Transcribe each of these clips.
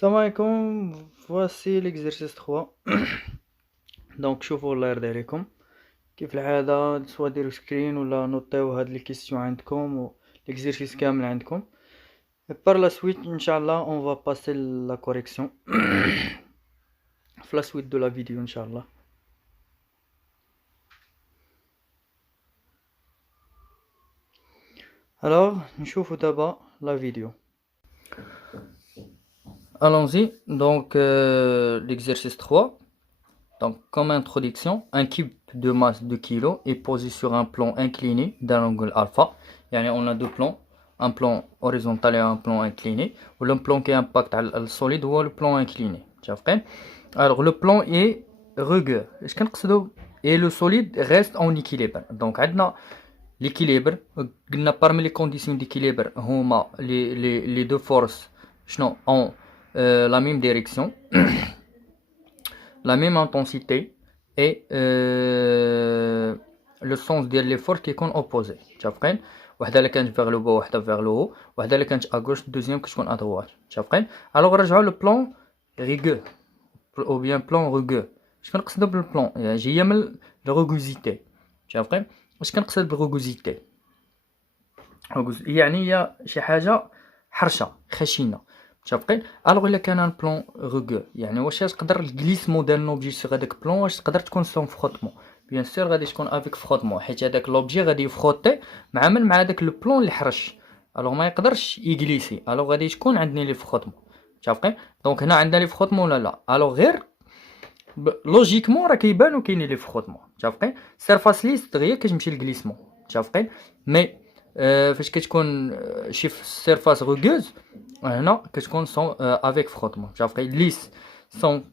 Salam alaikum, voici l'exercice 3. Donc شوفوا الله يرضي عليكم كيف العادة سوا ديروا سكرين ولا نوطيو هاد لي كيسيون عندكم و l'exercice كامل عندكم. Et par la suite, Inch'Allah, on va passer la correction. La suite de la vidéo, Inch'Allah. Alors, نشوفوا d'abord la vidéo. Allons-y, donc l'exercice 3. Donc, comme introduction, un cube de masse de kg est posé sur un plan incliné d'un angle alpha. Yani on a deux plans, un plan horizontal et un plan incliné. Ou le plan qui impacte le solide ou le plan incliné. Alors, le plan est rugueux. Et le solide reste en équilibre. Donc, l'équilibre, parmi les conditions d'équilibre, les deux forces ont la même direction. La même intensité et le sens de l'effort qui est opposé. شافقين وحده اللي كانت vers le bas وحده vers le haut وحده اللي كانت à gauche deuxième كتكون à droite. شافقين alors رجعوا le plan rugueux ou bien plan rugueux. اش كنقصدوا بالبلان يعني جايه من الرغوزيتي. شافقين اش كنقصد بالرغوزيتي يعني هي شي حاجه حرشه خشنه. متفقين الوغ الا كان ان بلان روغو يعني واش تقدر الجليسمون ديال لوبجي في هذاك بلان واش تقدر تكون سون فروتمون بيان سور غادي تكون افيك فروتمون حيت هذاك لوبجي غادي يفروتي مع هذاك لو بلان اللي حرش الوغ ما يقدرش يجليسي الوغ غادي تكون عندنا لي فروتمون. متفقين دونك هنا عندنا لي فروتمون ولا لا الوغ غير لوجيكمون راه كيبانو كاينين لي فروتمون. متفقين سيرفاس ليست دغيا كتمشي للجليسمون. متفقين مي فاش كتكون شي سيرفاس روغوز هنا كتكون سون افيك فروتمون. متفقين ليس سون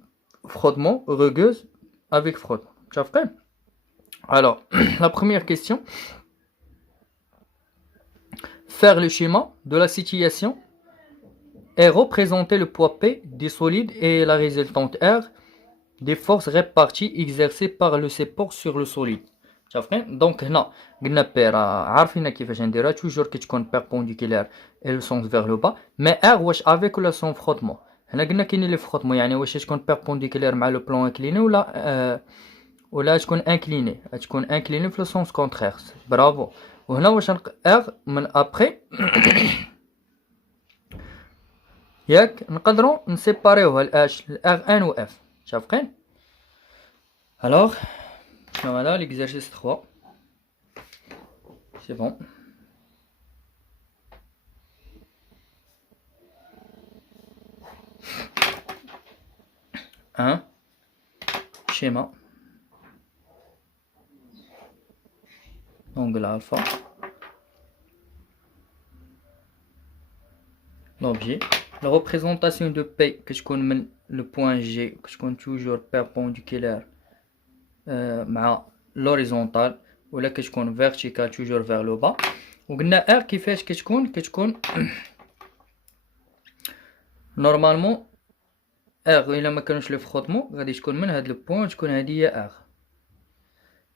فروتمون روغوز افيك فروتمون. متفقين alors la première question, faire le schéma de la situation et représenter le poids P des solides et la résultante R des forces réparties exercées par le support sur le solide. متفقين دونك هنا قلنا بي راه عارفين كيفاش نديرها توجور كتكون بيربونديكولار اي لو سونس فيغ لو با مي ار واش افيك ولا سون فروتمون. هنا قلنا كاينين لي فروتمون يعني واش تكون بيربونديكولار مع لو بلان انكليني ولا تكون انكليني تكون انكليني في لو سونس كونترير. برافو. وهنا واش ار من ابري ياك نقدروا نسيباريوها الاش الار ان و اف. متفقين alors voilà l'exercice 3. C'est bon. Un schéma angle alpha, l'objet, la représentation de P que je connais le point G que je connais toujours perpendiculaire مع l'horizontal ولا كتكون vertical toujours vers le bas. وقلنا R كيفاش كتكون normalement R الا ما كانوش لي فروتمون غادي تكون من هاد لو بوين تكون هادي هي R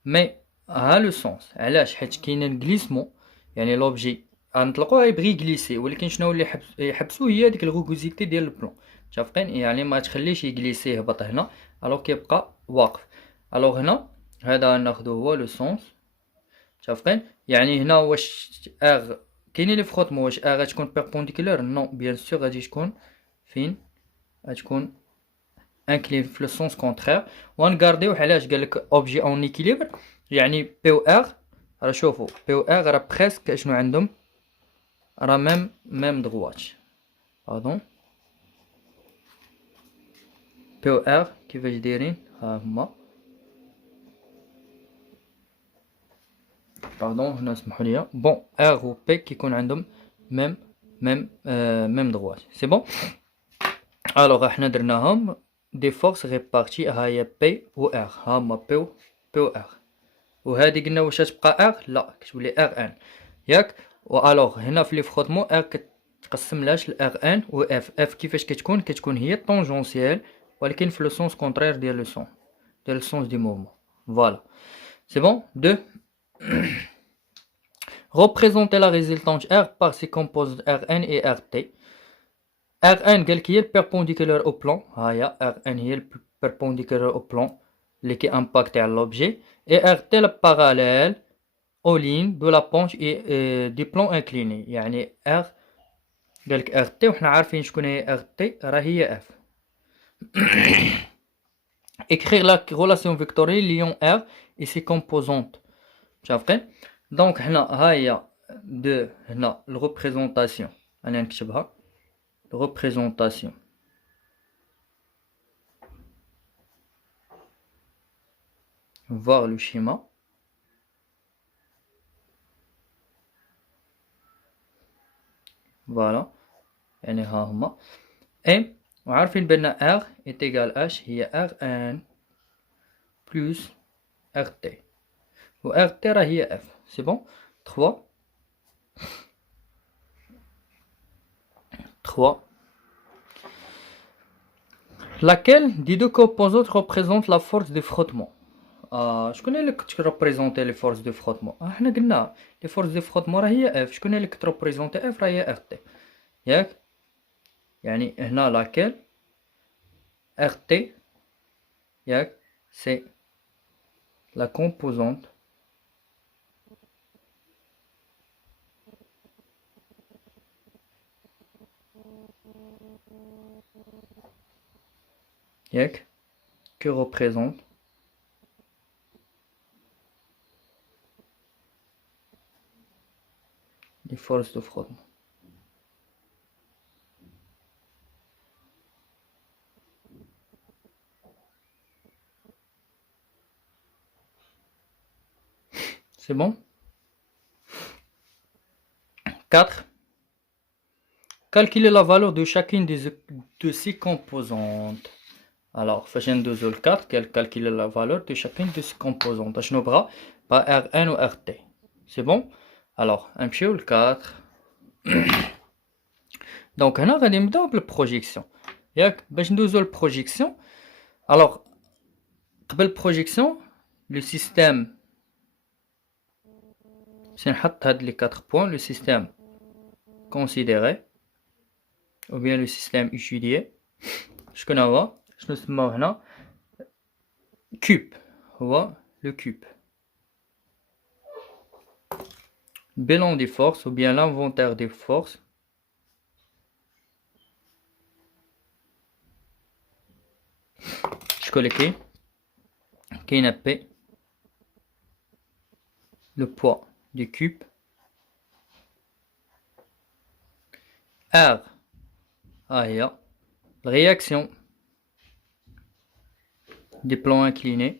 مي ها لو سونس علاش حيت كاين الجليسمون يعني لوبجي غنطلقوه يبغي يجليسي ولكن شنو اللي يحبسو هي ديك الغوغوزيتي ديال البلون. متفقين يعني ما تخليش يجليسي يهبط هنا الوغ كيبقى واقف. الوغ هنا هذا ناخذو هو لو سونس. متفقين يعني هنا واش ار كاينين لي فروتمون واش ار غتكون بيربونديكولار نو بيان سور غادي تكون فين غتكون انكلين في لو سونس كونترير ونغارديو علاش قالك اوبجي اون ايكيليبر يعني بي و ار راه شوفوا بي و ار راه بريسك شنو عندهم راه ميم دغوات. باردون بي و ار كيفاش دايرين ها هما باردون هنا اسمحوا لي بون ار و بي كيكون عندهم ميم دغوات. سي بون الوغ احنا درناهم دي فورس ريبارتي ها هي بي و ار ها هما بي و ار وهذه قلنا واش تبقى ار لا كتولي ار ان ياك. والوغ هنا في لي فروتمون ار كتقسم لاش الار ان و اف. اف كيفاش كتكون هي طونجونسيال ولكن في لو سونس كونترير ديال لو سونس دي موفمون. فوالا سي بون. 2 représenter la résultante R par ses composantes Rn et Rt. R1 قال لك هي perpendiculaire au plan. هاهي R1 هي perpendiculaire au plan اللي كي امباكتي على l'objet. Et RT le parallèle aux lignes de la pente et du plan incliné. يعني R قال لك RT وحنا عارفين شكون هي RT راه هي F. Écrire la relation vectorielle liant R et ses composantes. شافقين؟ دونك هنا هاهي de هنا الريبريزونطاسيون انا نكتبها représentation voir le schéma voilà يعني ها هما et وعارفين بان R est égal H هي R1 plus RT و RT راه هي F c'est bon 3 laquelle des deux composantes représente la force de frottement شكون اللي كتريبريزونتي لي فورس دو فروتمون حنا قلنا لي فورس دو فروتمون راه هي اف شكون اللي كتريبريزونتي اف راه هي اف تي ياك يعني هنا لاكيل ار تي ياك سي لا كومبوزونت ياك que représente les forces de frottement. C'est bon? 4. Calculer la valeur de chacune de ces composantes. Alors, faisons 2 4, calculer la valeur de chacune de ces composantes. Je n'oublie pas R1 ou RT. C'est bon? Alors, un petit ou le 4. Donc, on a une double projection. باش ندوزو projection. Alors, قبل projection, le système, c'est نحط هاد les 4 points, le système considéré, ou bien le système étudié. شكون هو؟ شنو نسموه هنا؟ cube. هو le cube. Bilan des forces ou bien l'inventaire des forces. شكون اللي كاين P le poids du cube R هي réaction des plans inclinés.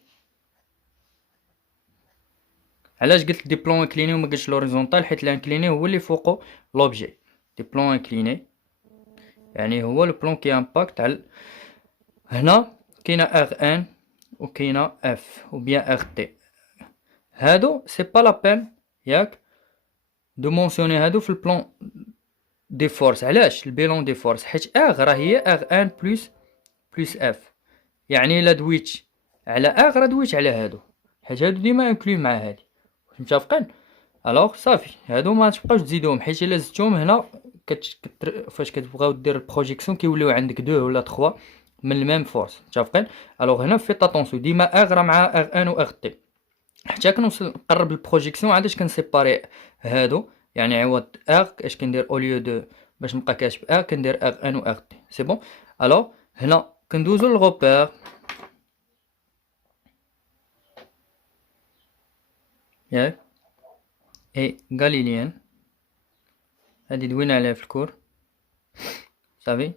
علاش قلت دي بلون انكليني وما قلتش لوريزونتال؟ حيت الانكليني هو اللي فوقو لوبجي. دي بلون انكليني يعني هو لو بلون كي امباكت على هنا كاينه R1 وكاينه F ou bien RT. هادو سي با لا بين ياك دو مونسيوني هادو في البلان دي فورس. علاش البيلون دي فورس؟ حيت R راه هي R1 بلس F. يعني الا دويت على R راه دويت على هادو، حيت هادو ديما انكلوي مع هادي. متفقين؟ الوغ صافي هادو ما تبقاوش تزيدوهم، حيت الا زدتوهم هنا فاش كتبغاو دير البروجيكسيون كيوليو عندك 2 ولا 3 من الميم فورس. متفقين؟ الوغ هنا فيت اتونسيون ديما اغ راه مع R1 و RT حتى كنوصل نقرب البروجيكسيون عادش كنسيباري هادو. يعني عوض اغ اش كندير اوليو دو باش نبقى كاتب اغ كندير R1 و RT. سي بون. الوغ هنا كندوزو للغوبير ياك اي غاليليان هادي دوينا عليها في الكور صافي.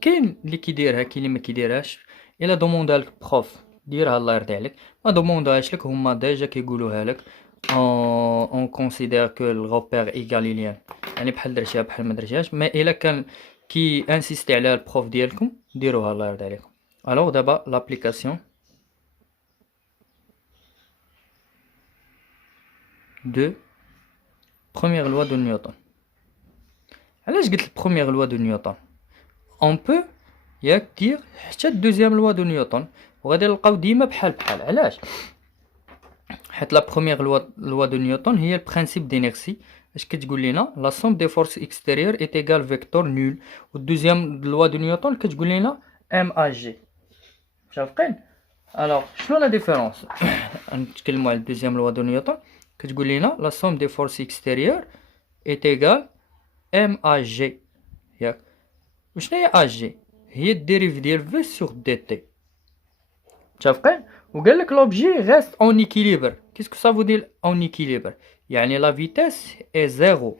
كاين اللي كيديرها كاين اللي ما كيديرهاش. الا دوموندها لك بروف ديرها الله يرضي عليك، ما دوموندهاش لك هما ديجا كيقولوها لك اون كونسيدير كو الغوبير اي غاليليان يعني بحال درتيها بحال ما درتيهاش. ما الا كان كي انسيستي عليها البروف ديالكم ديروها الله يرضي عليكم. الوغ دابا لابليكاسيون de première loi de Newton. علاش قلت première loi de Newton؟ on peut ياك دير حتى deuxième loi de Newton وغادي نلقاو ديما بحال. علاش؟ حيت la première loi de Newton هي le principe d'inertie اش كتقول لنا لا سوم دي فورس اكستيريور ايت ايغال فيكتور نول. والدوزيام لوا دو نيوتن كتقول لنا ام ا جي. متفقين؟ الوغ شنو لا ديفيرونس؟ نتكلموا على الدوزيام لوا دو نيوتن. كتقول لنا لا سوم دي فورس اكستيريور ايت ايغال ام ا جي، ياك؟ وشنو هي ا جي؟ هي الديريف ديال في سور دي تي. متفقين؟ وقال لك لوبجي ريست اون ايكيليبر. كيسكو سافو دير اون ايكيليبر؟ يعني لا فيتاس اي زيرو،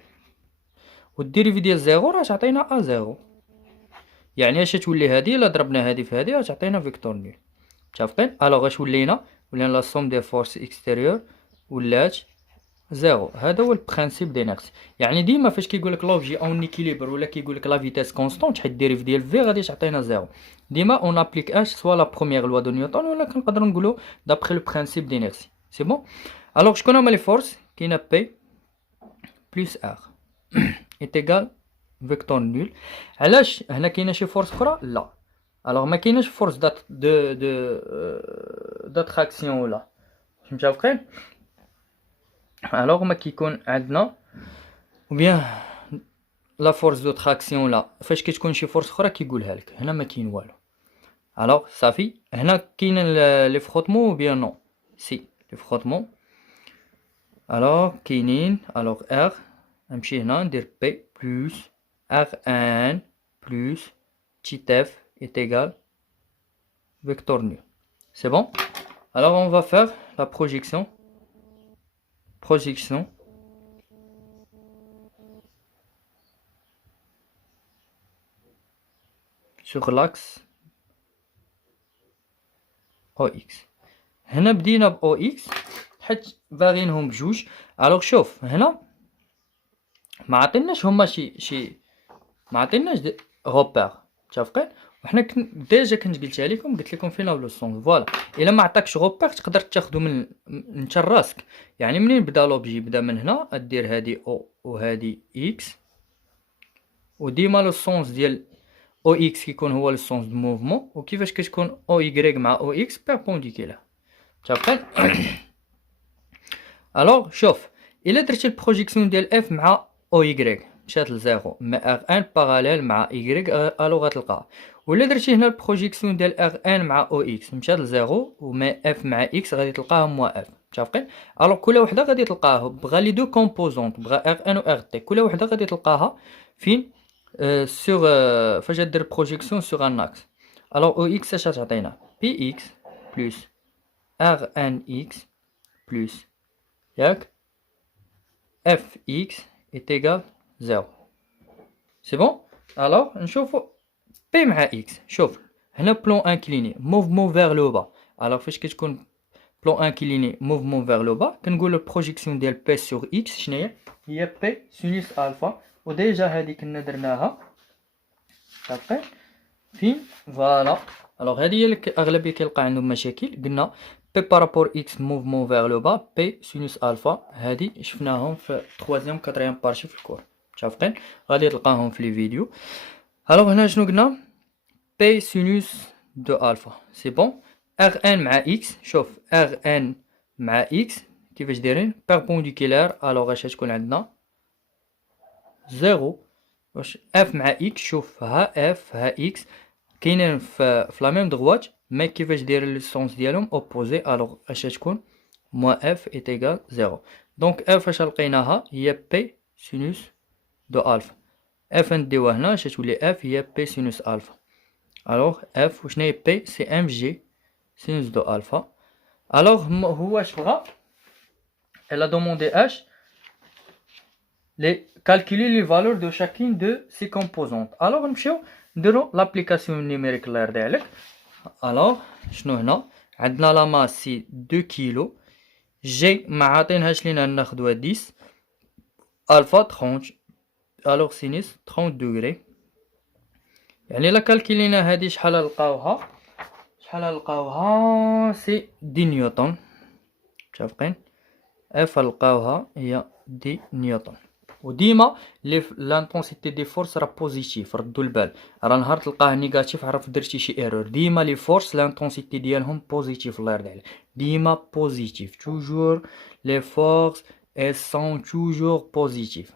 والديريف ديال زيرو راه تعطينا ا زيرو. يعني اش تولي هادي الا ضربنا هادي في هادي راه تعطينا فيكتور نول. متفقين؟ الوغ اش ولينا لا سوم دي فورس اكستيريور ولات زيرو. هذا هو البرانسيب دينيرسي. يعني ديما فاش كيقولك لوبجي اون ايكيليبر ولا كيقولك لا فيتاس كونستونت حيت الديريف ديال في غادي تعطينا زيرو. ديما اون ابليك اش سوا لا بروميير لوا دو نيوتن ولا كنقدروا نقولوا دابخي لو برانسيب دينيرسي. سي بون. الوغ شكون هما لي فورس؟ كاينه بي بلس ار est égal فيكتور نول. علاش هنا كاينه شي فورس اخرى؟ لا. الوغ ما كايناش فورس داتراكسيون ولا. متفقين؟ الوغ ما كيكون عندنا ou bien لا فورس دو تراكسيون لا فاش كتكون شي فورس اخرى كيقولها لك. هنا ما كاين والو. الوغ صافي. هنا كاين لي فروتمون ou bien non؟ سي لي فروتمون. الوغ كاينين. الوغ ار نمشي هنا ندير بي بلس ار ان بلس تيت اف est égal vecteur nul. C'est bon? Alors on va faire la projection sur l'axe OX. هنا بدينا ب OX حيت باغينهم بجوج. الوغ شوف هنا ما عطيناش هما شي ما عطيناش غوبير. متفقين؟ وحنا ديجا كنت قلتها لكم، قلت لكم فين لو سونس. فوالا الا ما عطاكش غوبير تقدر تاخذو من انت راسك. يعني منين بدا لوبجي؟ بدا من هنا دير هادي او وهادي اكس، وديما لو سونس ديال او اكس كيكون هو لو سونس دو موفمون. وكيفاش كتكون او اي مع او اكس بيربونديكولار. متفقين؟ الوغ شوف الا درتي البروجيكسيون ديال اف مع او اي مشات لزيرو، مع ار ان باراليل مع اي الو غتلقاها. ولا درتي هنا البروجيكسيون ديال ار ان مع او اكس مشات لزيرو، وما اف مع اكس غادي تلقاها موا اف. متفقين؟ الوغ كل وحده غادي تلقاها بغا لي دو كومبوزونط، بغا ار ان و ار تي، كل وحده غادي تلقاها فين سور فاش دير بروجيكسيون سور ان اكس. الوغ او اكس اش تعطينا؟ بي اكس بلس ار ان اكس بلس ياك اف اكس est égal 0. C'est bon? Alors نشوفو P مع X. شوف هنا بلون انكليني موفمون vers le bas. alors فاش كتكون بلون انكليني موفمون vers le bas كنقولو البروجيكسيون ديال P sur X شناهي؟ هي P سينوس الفا. وديجا هادي كنا درناها صافي فين فوالا. alors هادي هي الاغلبيه كيلقى عندهم مشاكل. قلنا P par rapport X mouvement vers le bas P sinus alpha. هادي شفناهم في 3e 4e بارشي في الكور. متفقين؟ غادي تلقاهم في لي فيديو. الوغ هنا شنو قلنا؟ P sinus de alpha. سي بون. Rn مع X. شوف Rn مع X كيفاش دايرين؟ بيربونديكولار. الوغ اش تكون عندنا؟ زيرو. واش F مع X؟ شوف ها F ها X كاينين في لا ميم دغوات، مي كيفاش داير لو سونس ديالهم اوبوزي. الوغ اش تكون؟ موا اف ايت ايغال زيرو. دونك اف اش لقيناها؟ هي بي سينوس دو الفا. اف نديوها هنا اش تولي؟ اف هي بي سينوس الفا. الوغ اف وشنا هي بي؟ سي ام جي سينوس دو الفا. الوغ هو اش بغا؟ الا دوموندي اش لي calculer les valeurs de chacune de ces composantes. الوغ نمشيو نديرو لابليكاسيون نيميريك الله يرضي عليك. الوغ شنو هنا عندنا لا ماس سي 2 كيلو، جي ما عاطينهاش لينا ناخدوها 10 الفا 30. الوغ سينيس 30 دوغري. يعني الا كالكيلينا هادي شحال نلقاوها؟ سي دي نيوتن. متفقين؟ اف نلقاوها هي دي نيوتن. وديما لانتونسيتي دي فورس راه بوزيتيف. ردوا البال، راه نهار تلقاه نيجاتيف عرف درتي شي ايرور. ديما لي فورس لانتونسيتي ديالهم بوزيتيف الله يرضي عليك. ديما بوزيتيف توجور لي فورس elles sont toujours positives.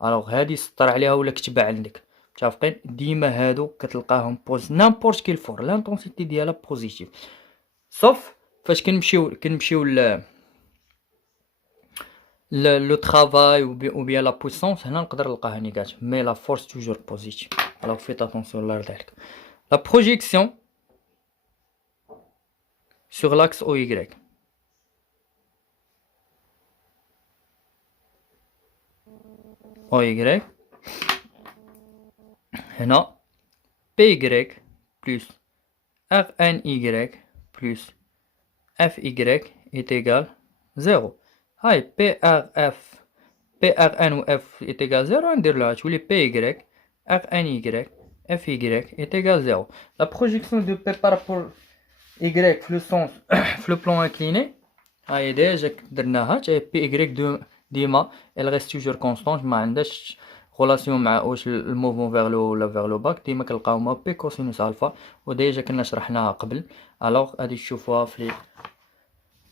alors هذه سطر عليها ولا كتبها عندك متفقين ديما هادو كتلقاهم نامبورت كيل فور لانتونسيتي ديالها بوزيتيف صوف فاش كنمشيو le travail ou bien la puissance هنا نقدر نلقاها négative mais la force toujours positive. alors faites attention là ذلك. la projection sur l'axe OY OY هنا PY plus RNY plus FY est égal 0. هاي PRN ou F est égal 0 ندير لها تولي PY RNY FY est égal 0. La projection de P par rapport Y في le sens في le plan incliné هاي ديجا درناها تاهي PY ديما elle reste toujours constante ما عندهاش relation مع واش الموفمون vers le haut ولا vers le bas ديما كنلقاوها P كوسينوس الفا وديجا كنا شرحناها قبل. الوغ غادي تشوفوها في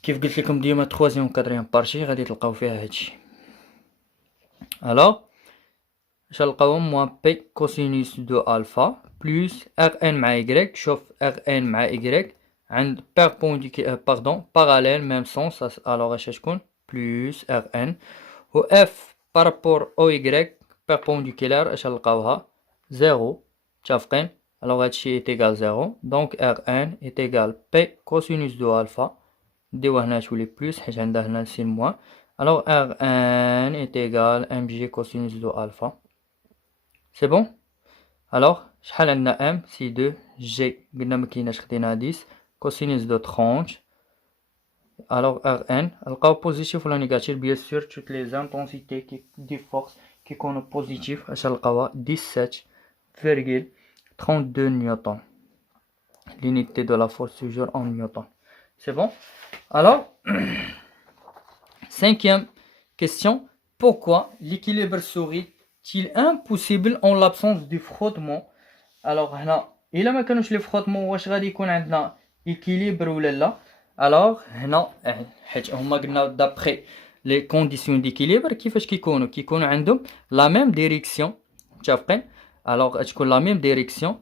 كيف قلت لكم ديما تخوازيام كاتريام بارتي غادي تلقاو فيها هادشي. الوغ اش نلقاوهم موان بي كوسينوس دو الفا بلس ار ان مع y. شوف ار ان مع y عند باردون باراليل ميم سونس. الوغ اش تكون بلس ار ان و اف بارابور او y بيربونديكولار اش نلقاوها 0 متفقين. الوغ هادشي ايتيغال 0 دونك ار ان ايتيغال بي كوسينوس دو الفا نديوها هنا تولي بلس حيت عندها هنا السين موان. الوغ ار ان ايتيغال ام جي كوسينوس دو الفا سي بون. الوغ شحال عندنا ام سي 2 جي قلنا مكايناش خدينا 10 كوسينوس دو 30. الوغ ار ان نلقاو بوزيتيف ولا نيجاتيف بيان سور توت لي زانتونسيتي كي دي فورس كيكونوا بوزيتيف اش نلقاوها 17,32 نيوتن. l'unité de la force toujours en newton. C'est bon? Alors, cinquième question. Pourquoi l'équilibre serait-il impossible en l'absence du frottement? Alors, هنا إلا ما كانوش لي frottement واش غادي يكون عندنا équilibre ولا لا؟ alors هنا حيت هما قلنا d'après les conditions d'équilibre كيفاش كيكونوا عندهم la même direction متفقين. alors تكون la même direction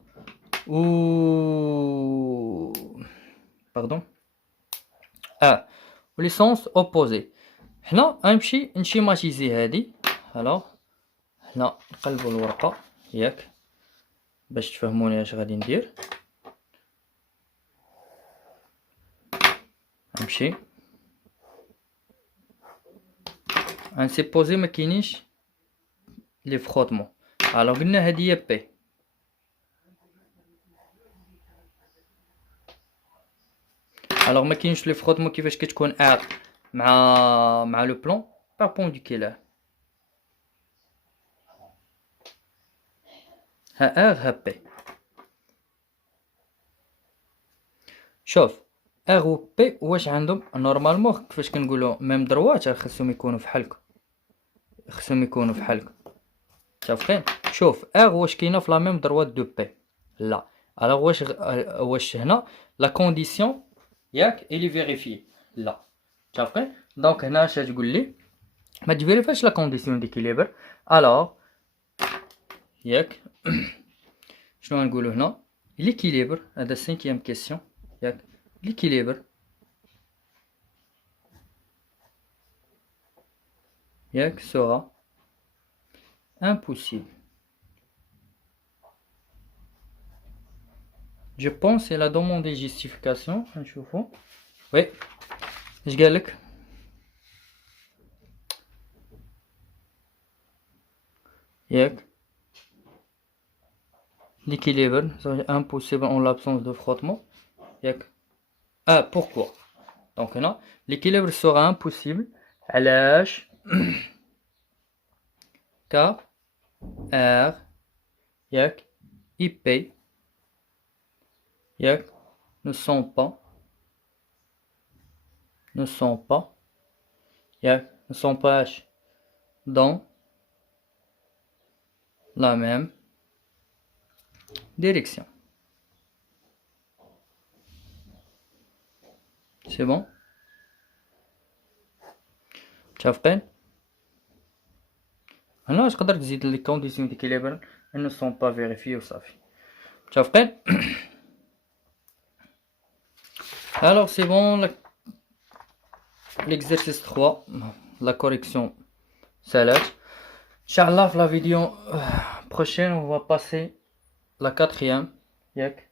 ou pardon ou les sens opposés. هنا غنمشي نشيماتيزي هادي. الوغ هنا نقلبوا الورقه ياك باش تفهموني اش غادي ندير. نمشي غنسيبوزي ما كاينينش لي فروتمون. الوغ قلنا هادي هي بي الوغ ما كاينش لي فروتمون كيفاش كتكون ار مع لو بلون بيربونديكولار. ها ار ها بي. شوف ار و بي واش عندهم نورمالمون كيفاش كنقولوا ميم دروات خصهم يكونوا فحالك متفقين. شوف ار واش كاينه في لا ميم دروات دو بي لا. الوغ واش هنا لا كونديسيون ياك الي فيريفي لا متفقين. دونك هنا اش تقول لي ما تفيريفاش لا كونديسيون ديكيليبر. الوغ ياك شنو غنقولوا هنا ليكيليبر هذا سانكيام كيسيون ياك l'équilibre sera impossible. Je pense qu'elle a demandé justification. Oui, je galère. L'équilibre sera impossible en l'absence de frottement. Pourquoi? Donc là, l'équilibre sera impossible à l'âge car R IP ne sont pas dans la même direction. C'est bon. شافقين هنا تقدر تزيد لي كونديسيون ديك الليبر ne sont pas vérifiées وصافي متفقين. alors c'est bon l'exercice 3 la correction سالات. Inch'Allah في la vidéo prochaine on va passer la quatrième ياك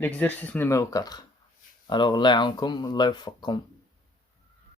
l'exercice numéro 4. alors الله يعاونكم الله يوفقكم.